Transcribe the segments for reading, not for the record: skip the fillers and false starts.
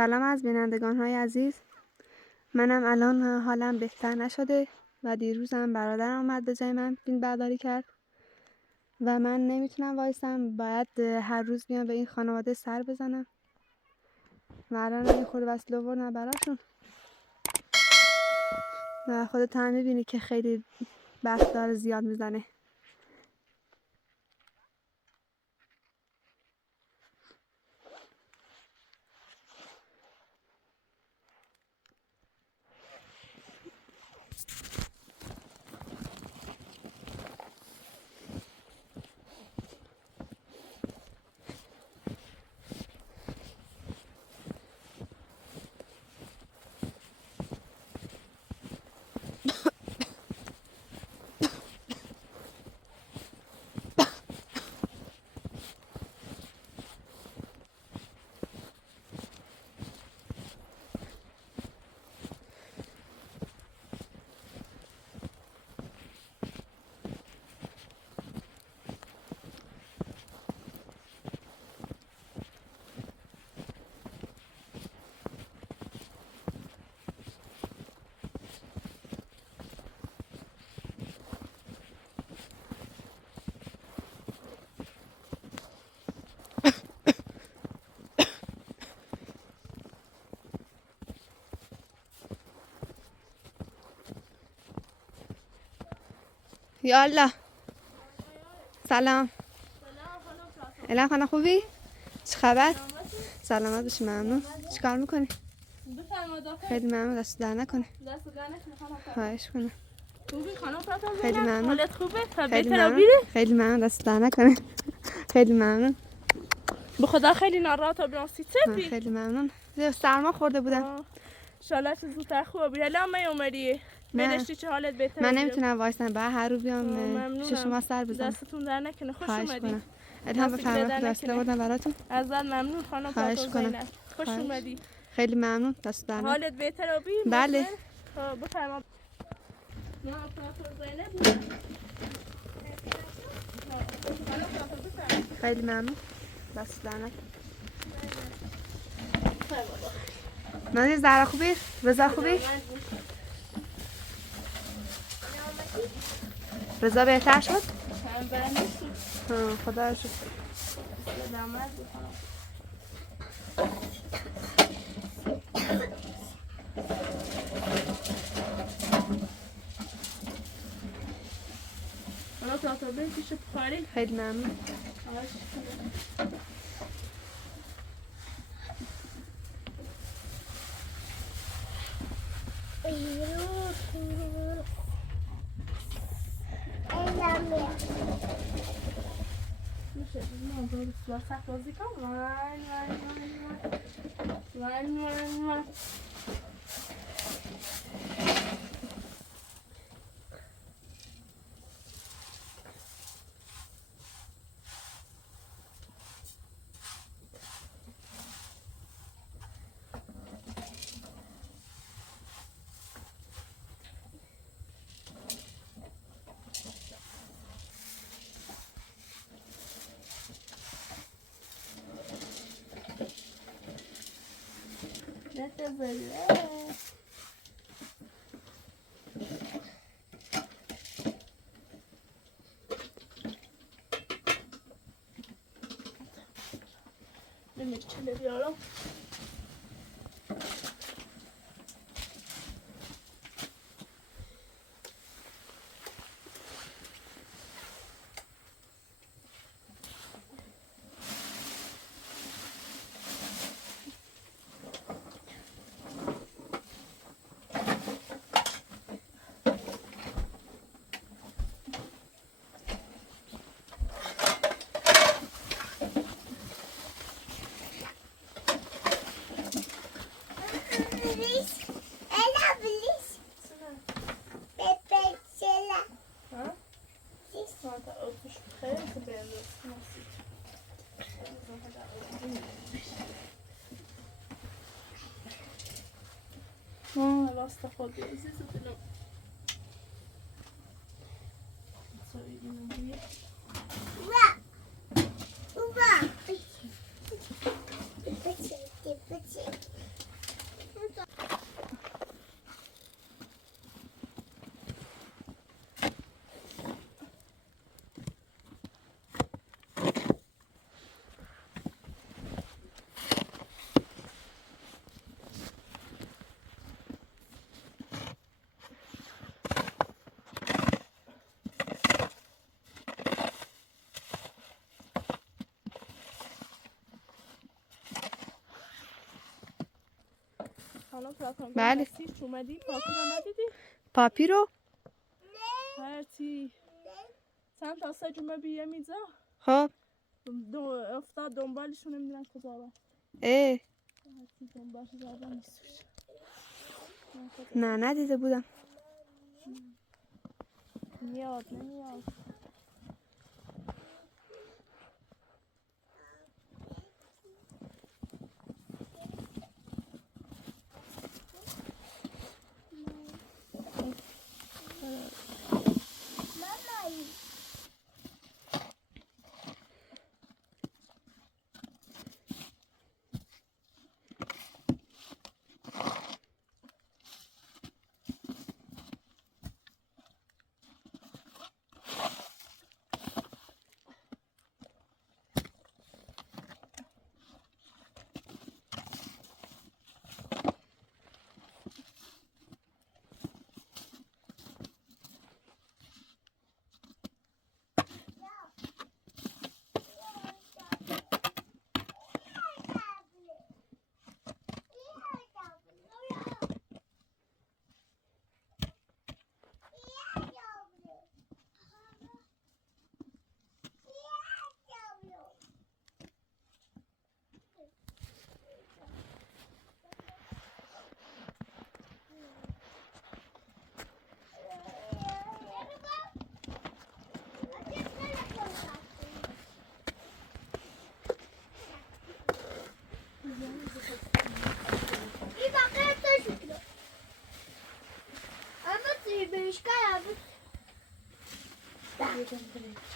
سلام از بینندگان های عزیز. منم الان حالم بهتر نشده و دیروزم برادرم اومد به جای من فیلم برداری کرد و من نمیتونم وایسم، باید هر روز بیام به این خانواده سر بزنم و الان این خود وصله آوردن براشون و خودت هم میبینی که خیلی برف داره زیاد میزنه. یا الله. سلام. الهام خانم خوبی؟ چه خبر؟ سلامت باشی. ممنون. چیکار میکنی؟ خیلی ممنون. دست در نکنه. خواهش کنم. خوبی خانم فاطمه؟ خیلی ممنون. حالت خوبه؟ خیلی ممنون. خیلی ممنون. دست در نکنه. خیلی ممنون. به خدا خیلی ناراحت و بیانسیتی. خیلی ممنون. سرما خورده بودم. ان شاءالله چه زودتر خوبه بیا. الان می اومدی؟ میداشتی چه حالت بهتره؟ من نمیتونم وایسم، بعد هر روز بیام پیش شما سر بزنم. دستتون در نکنه. خوش اومدی. الهام بفرمایید. دست آوردم براتون. ازت ممنون خانم فاطمه زینب. خوش اومدی. خیلی ممنون. دست در نکنه. حالت بهتره بی؟ بله. بفرما. نه فاطمه زینب. خیلی ممنون. دست در نکنه. نانی زهرا خوبی؟ رضا خوبی؟ رضا بهتر شد؟ خدا رو شکر. خیلی ممنون. Çile diyorum. Vasta خود عزیز دلم. الان پراکنگان بله. هستیش اومدی پاپی رو ندیدی؟ پاپی رو؟ هرچی چند تا سه جمعه بیه میزا خب افتاد دنبالشون نمیدونم کجا رفت. هرچی دنبالش زدن نیستش. نه ندیده بودم. میاد نمیاد.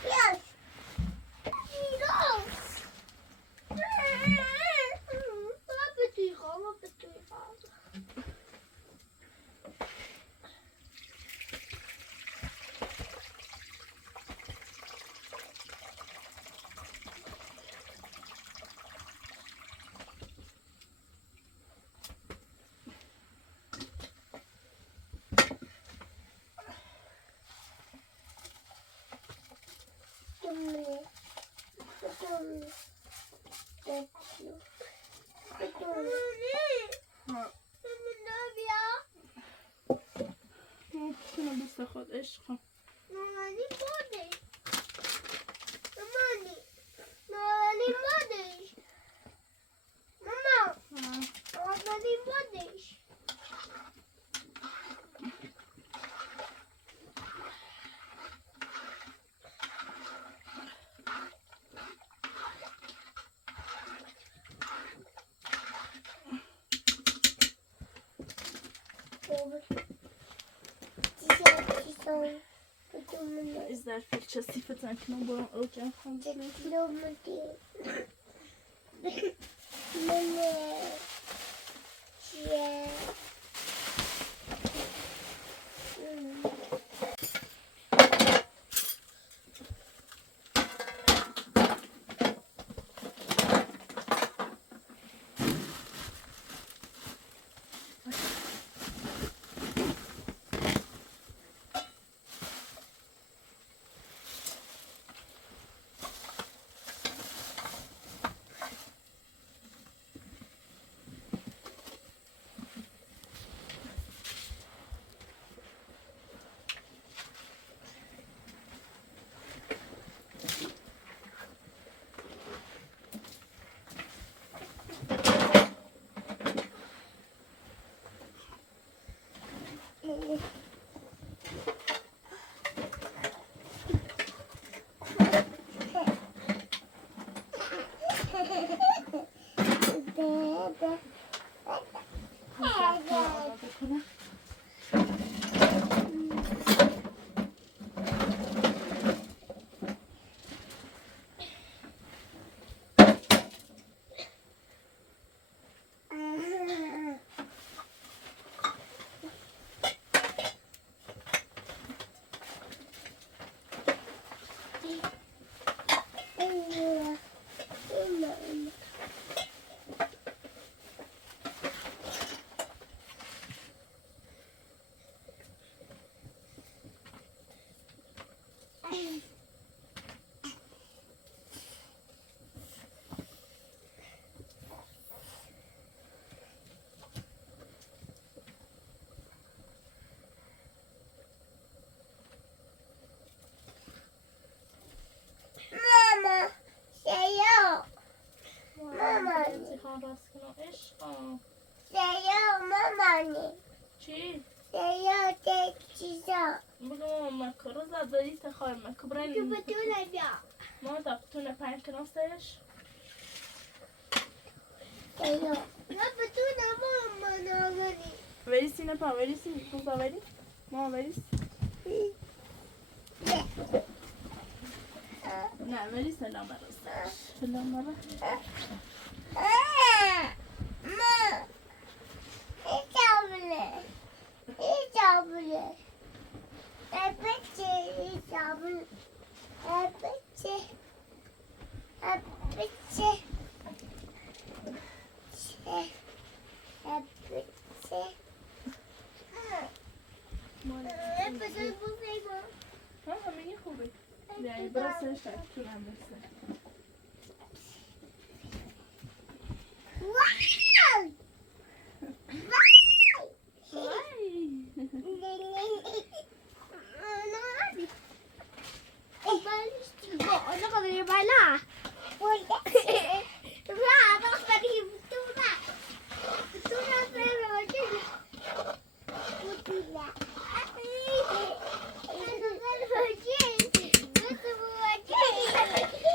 Yes. کنم بست خود عشقم. نانی بودش. نانی بودش. ماما. نانی بودش. Is that picture sifet کنم برام اوکم کنم راست کنم عشقم. سیا مامانی چی؟ سیا که چیزا بگو مکو رو زدایی تخوای مکو برای تو بتونه بیا ما دفتونه 5 کلاستش سیا نه بتونه مامانی Verisi ne pa, verisi tuza veri. Ma veris. Ne veris selam arası. Selam ara. Ma hiç abone hiç abone Epeci hiç abone Epeci Epeci Epeci Epeci bu zeyma Ha همه خوبه. Yani burası şey, şuran burası. Wow! Ano ka rin bala? Wala. Wala ka rin tuna. Tuna pero wala. Putila. Ano ka rin wala? Gusto mo wala? Gusto mo wala?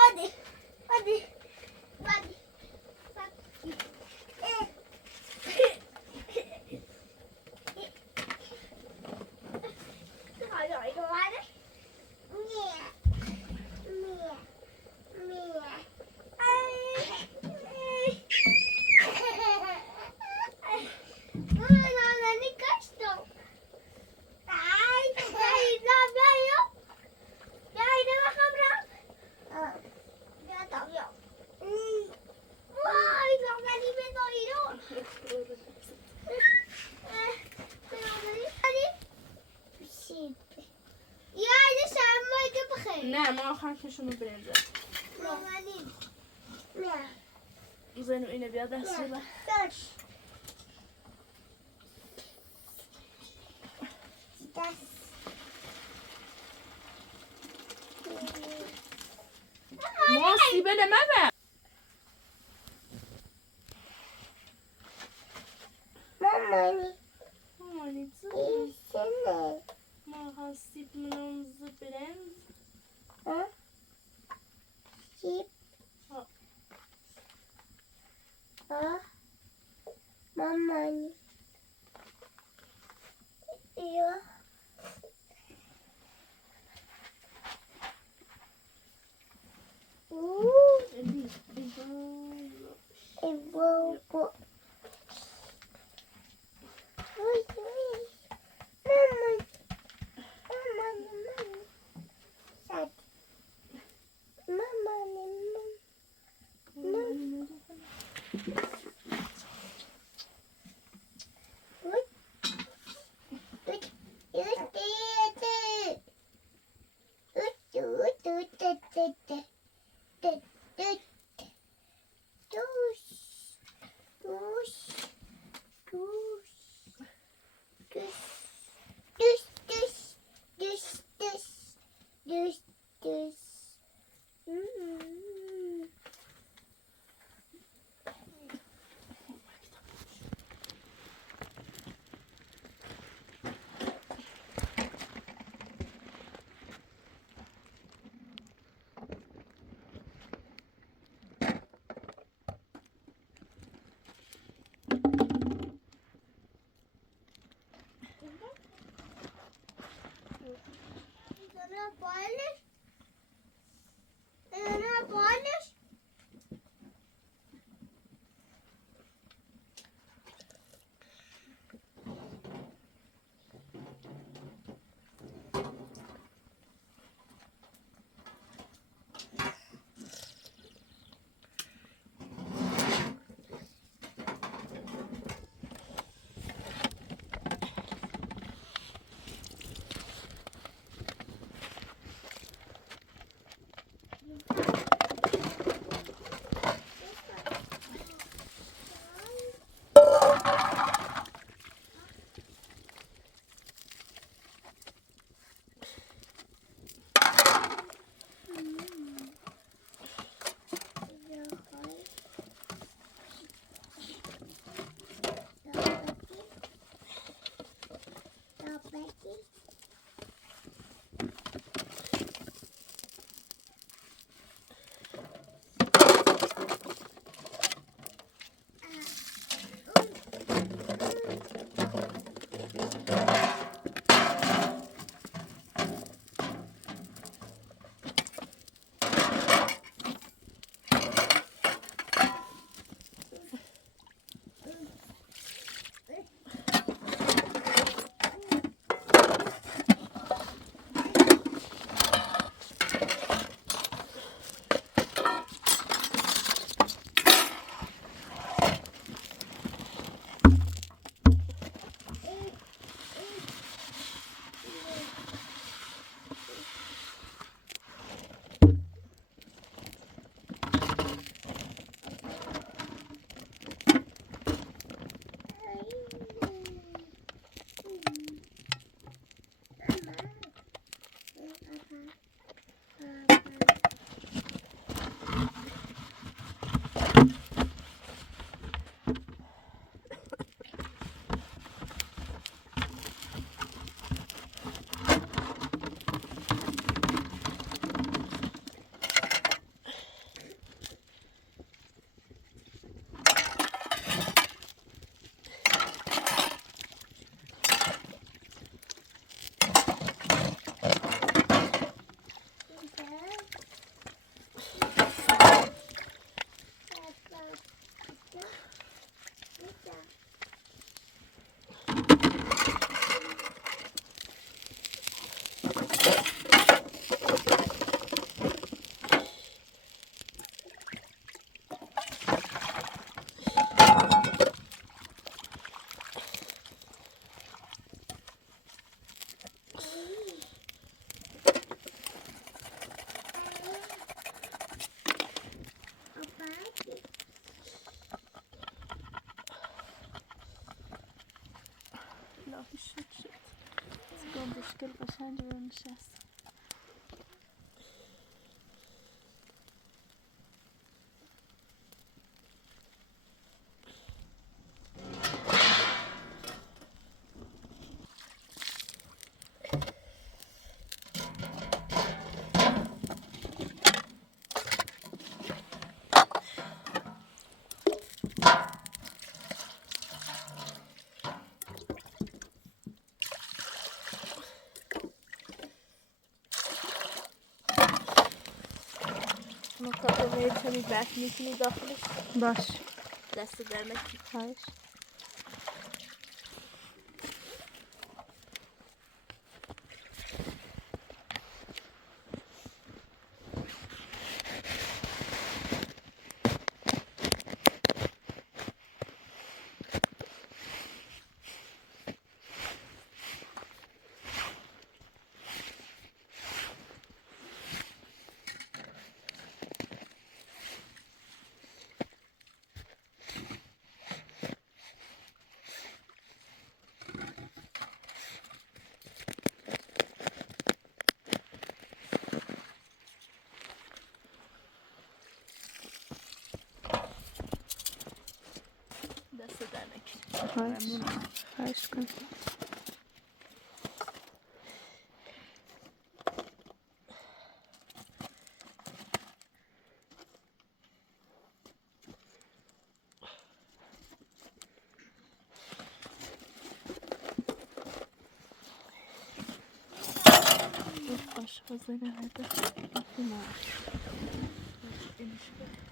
Hadi. Hadi. Hadi. Ne ma آخر شونو برنده. زینو اینه بیا دست بیا. ماسی بده مبر. Mamani, مامانی تو. isene. ما هستیم منم زبرند. Ha? Sip. Ha. Ha? Mamani. Yo. Ibu. Ui, ui. Mamani. Mamani, mamani. Sad. Mamani, mamani. Paylaş. پنجره نشست. مکاتبه کمی برف میکنی داخلش. باش. دست در نکنی. خواهش. دست در نکنی. خواهش. خواهش کن. باش خزینه نده. نه. اینش بده.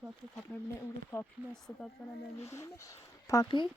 پاپی خب میبینه اون رو پاپی من صدا بزنم میبینیمش پاپی؟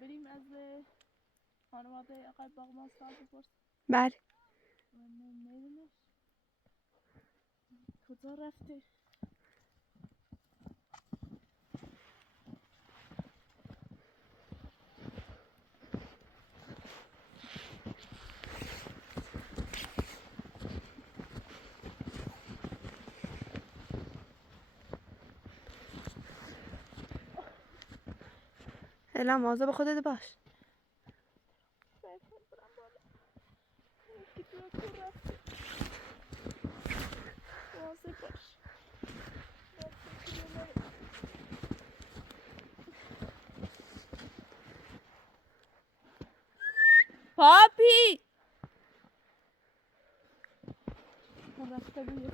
بریم از خانواده آقای باغمان سال بپرسیم. بله. نمیدونش کجا رفته. الهام مواظب خودت باش. پاپی رفته بود.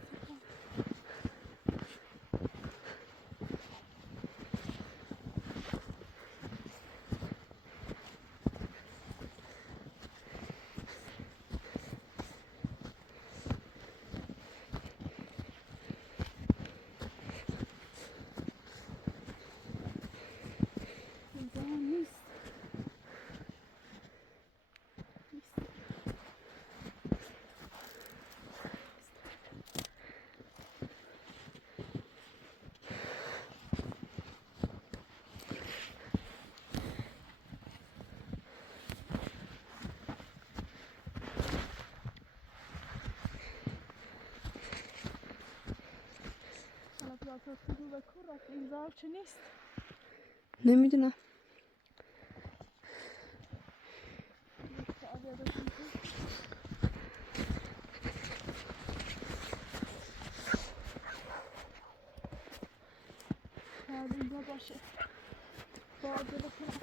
نمیدونم. اینجا باشه باعث بکنم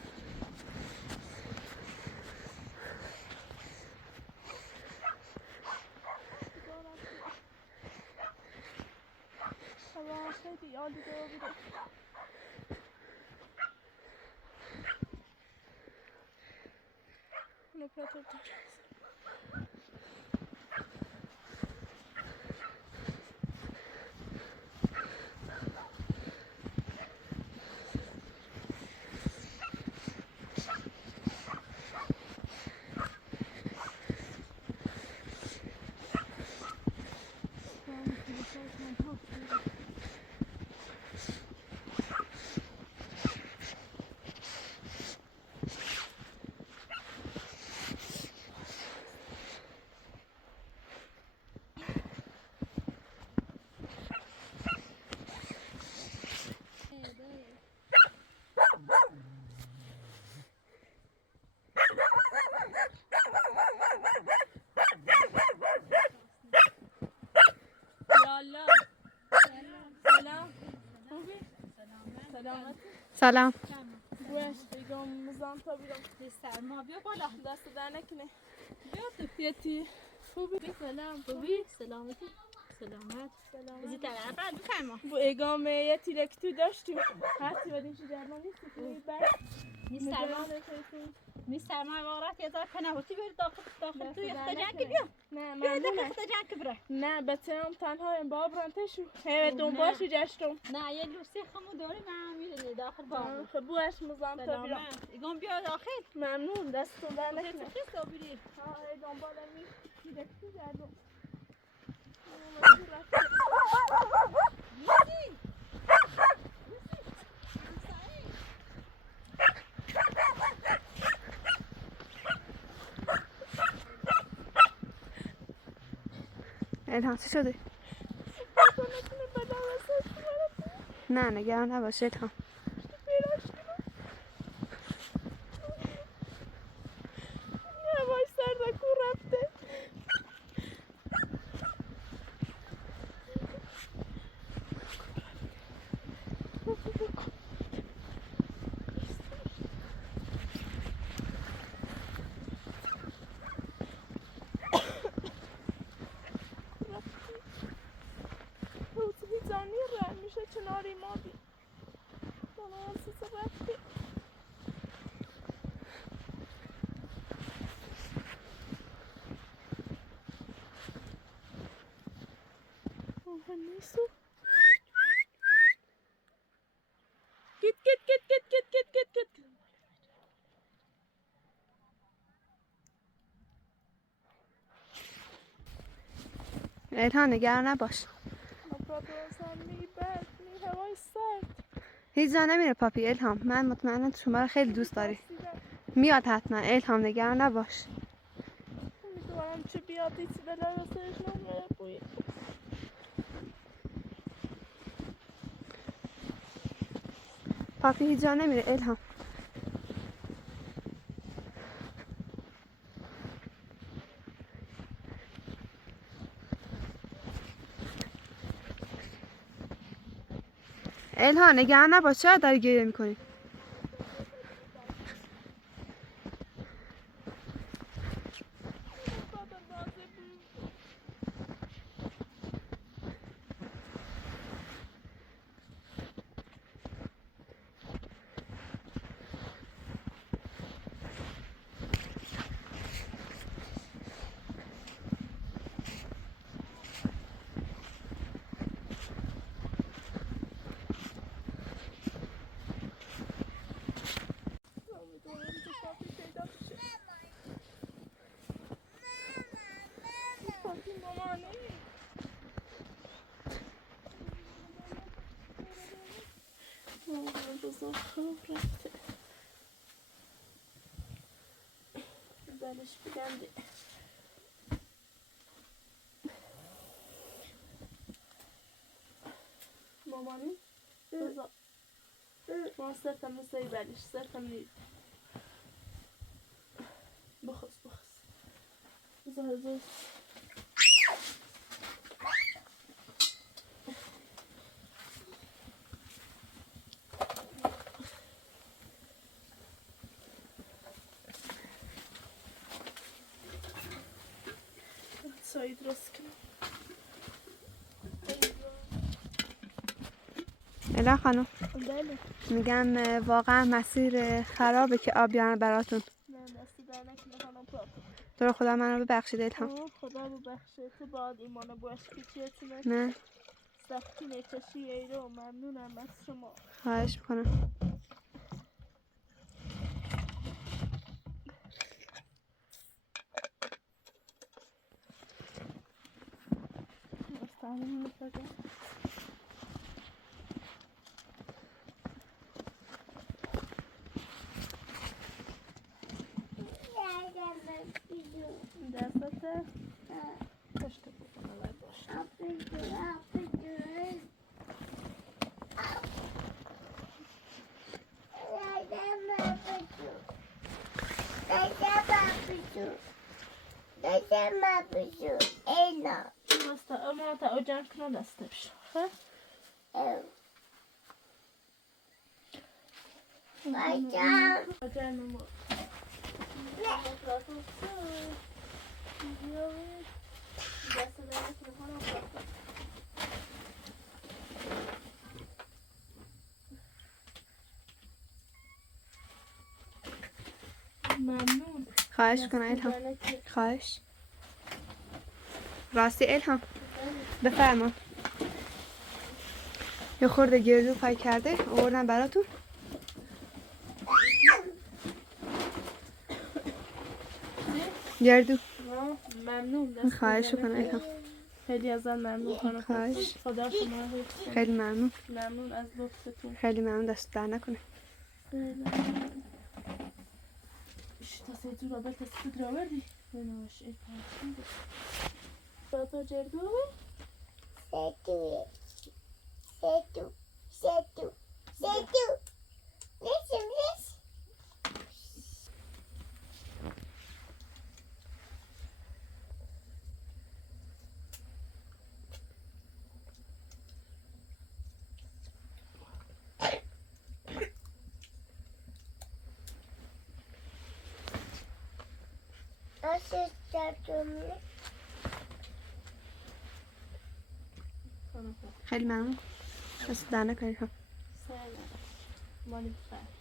هوا خیلی آلوده بوده. نپراتور سلام. گوش بگم مزان تا بیرم سرما بیا بالا دست در نکنه. بیا تو یتی خوبی؟ سلام خوبی؟ سلامتی؟ سلامت؟ ازی طرف را بفرما بو اگام یتی رکتو داشتیم هرچی بدیم چی درما نیستی که می سرما وارات یه دار کنه و تی بیر داخل تو یخت جان که بیا نه بیا داخل یخت جان که بره نه بچه‌ام تنها این باب رانتشو هی دنبالش جشتم نه یه لوسی خمو داریم هم میرنی داخل باب خب بوش مزان تا بیرم ایگم بیا داخل ممنون دستتون در نکنه خیست و بری ای دنبالم رکتو جردم الهام چی شده؟ نه نگران نباش الهام. وای سر کو رفته میشه چناری مادی دانه سیسه رفته نیستو گیت الهام نگران نباش. هوای سرد. هیچ جا نمیره پاپی. الهام من مطمئنم شما رو خیلی دوست داری. میاد حتما. الهام نگران نباش. امیدوارم چه بیاد هیچ بلا راستش نمیره بوی. پاپی هیچ جا نمیره الهام. الهام نگران نباش. چرا داری گریه میکنی؟ بلش بگنده مامانی بزا ما سرتم نسایی بلش سرتم نید بخص بزا سایی درست کنم الهام خانم بله میگم واقعا مسیر خرابه که آب بیارن براتون. نه دستی در نکنه خانم پاپ تو رو خدا من رو ببخشید الهام. خدا ببخشه تو باید ایمانو باش که چیتونه نه سختینه چشی ایرو ممنونم از شما خواهش میکنم. استعمال میکنم دسته پشت بکنم باش درسته اما تا اجان کنم دسته بشم خب اجان نمو ممنون خواهش میکنم الهام. خواهش. راستی الهام بفرما. یه خورده گردو پای کرده آوردم براتون. گردو. ممنون خواهش میکنم الهام. خیلی ازت ممنون خانم خواهش. خدا شما رو حفظ کنه. خیلی ممنون. ممنون از لطفتون خیلی ممنون. دست در نکنه. تا سیتو را بلت سیتو را بردی بناش ای پاچی باتا جردو Setu. Listen. خیلی ممنون. دست در نکنه الهام. سلام مالی بخیر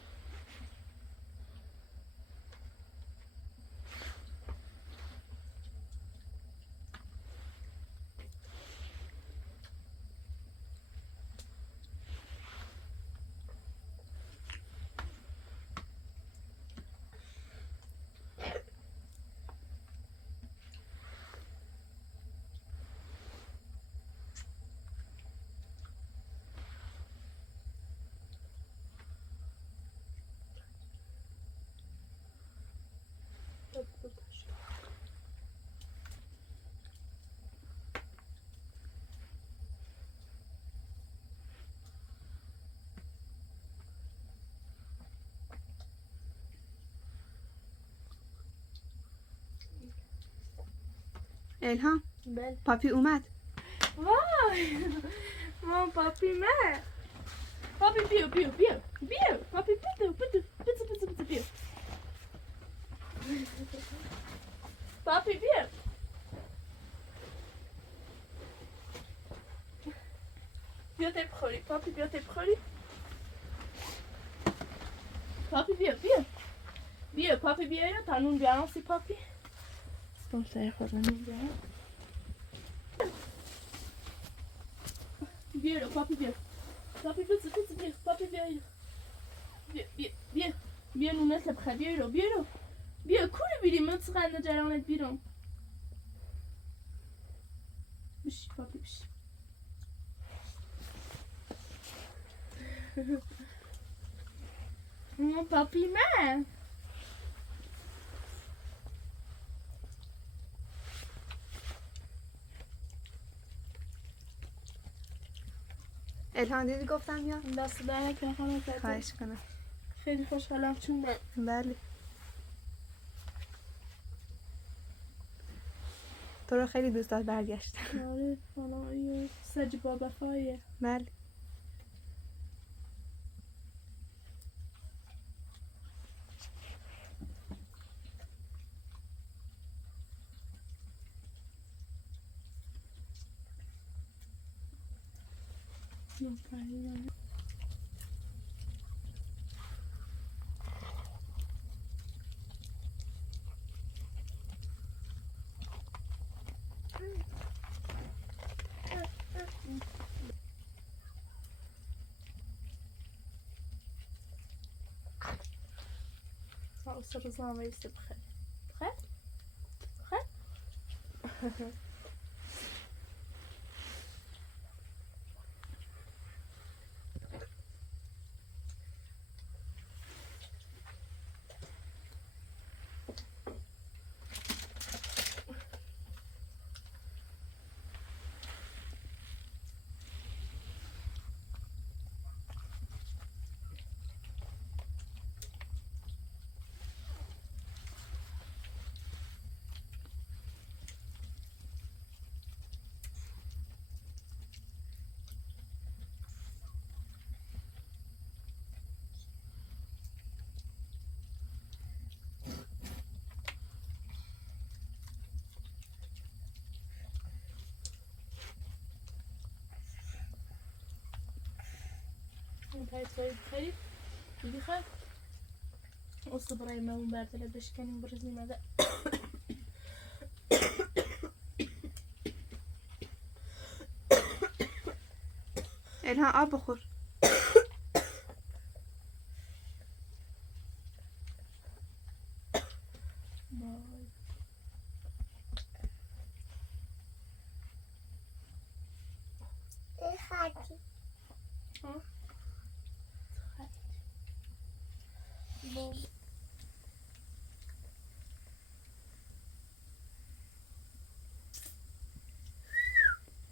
الهام بله. پاپی اومد. وای مام پاپی من. پاپی بیا بیا بیا بیا. پاپی بیا بیا بیا بیا بیا. پاپی بیا. بیا تیپ خوری. پاپی بیا تیپ خوری. پاپی بیا بیا. بیا پاپی بیا یا تا نون بیارم سی پاپی. Stop säger jag nون بیارم. بیا رو پاپی بیا. پاپی بیا بیا پاپی بیا. بیا بیا بیا. بیا نونت لبخه بیا رو بیا رو. بیا کوری بیریم من چقدر جرانت بیرم. بشی پاپی بشی. پاپی من. الهام دیدی گفتم یا؟ دست در نکنه خانم فردا. خواهش کنم. خیلی خوشحالم چون بله. تو رو خیلی دوست داشت برگشت. آره خانم سج با وفایه. بله. صار روزنامه يكتب بخير بخير بخير. انتهيت بخير بخير والصبر ما مبارتة لدش كان يبرزني ماذا. الهام آب بخور.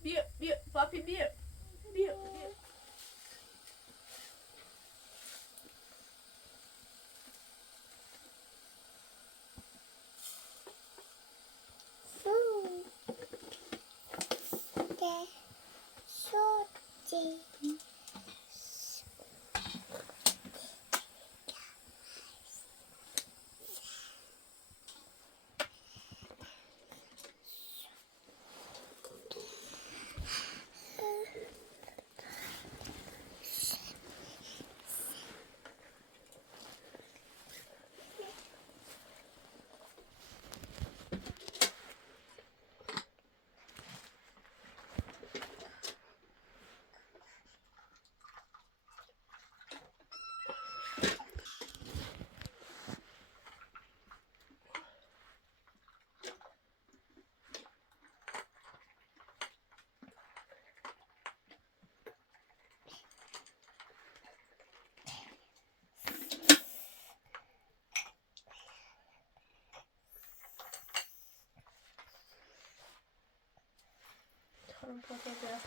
بيو بيو بابي بيو بيو بيو.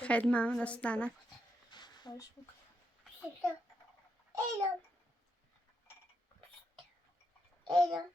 خیلی ممنون دست در نکن. خواهش میکنم. Elham.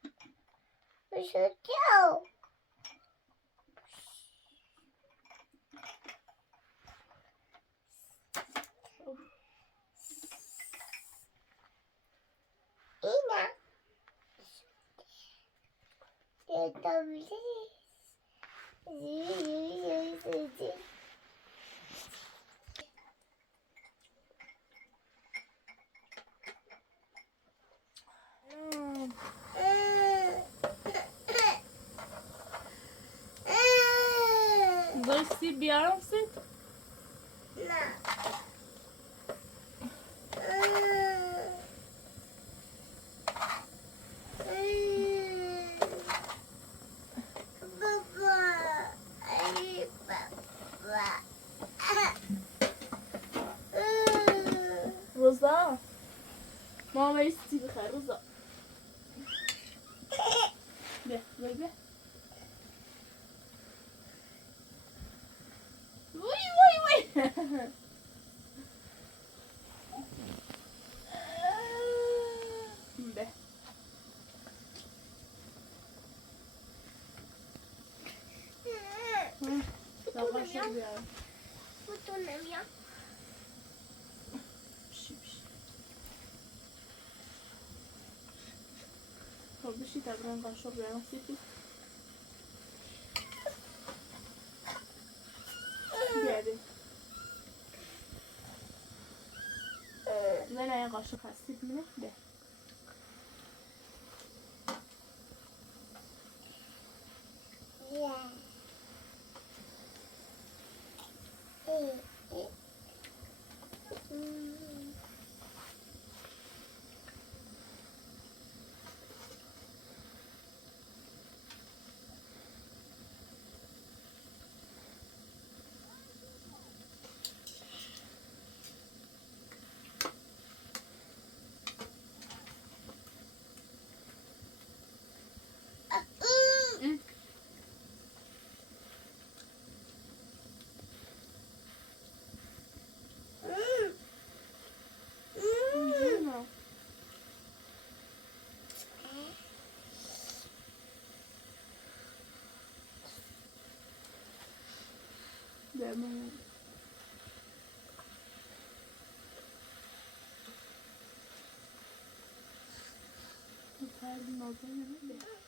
می‌ذاری سیب بیارم سیب؟ روزا ماما بری سیب بخیر روزا. بیا بیا. وی به قاشق بیارم. خب بشی تا برم قاشق بیارم سیبی. بیاریم. نه یه قاشق هست سیب می‌نه ده. Demon. I'm tired of not doing it.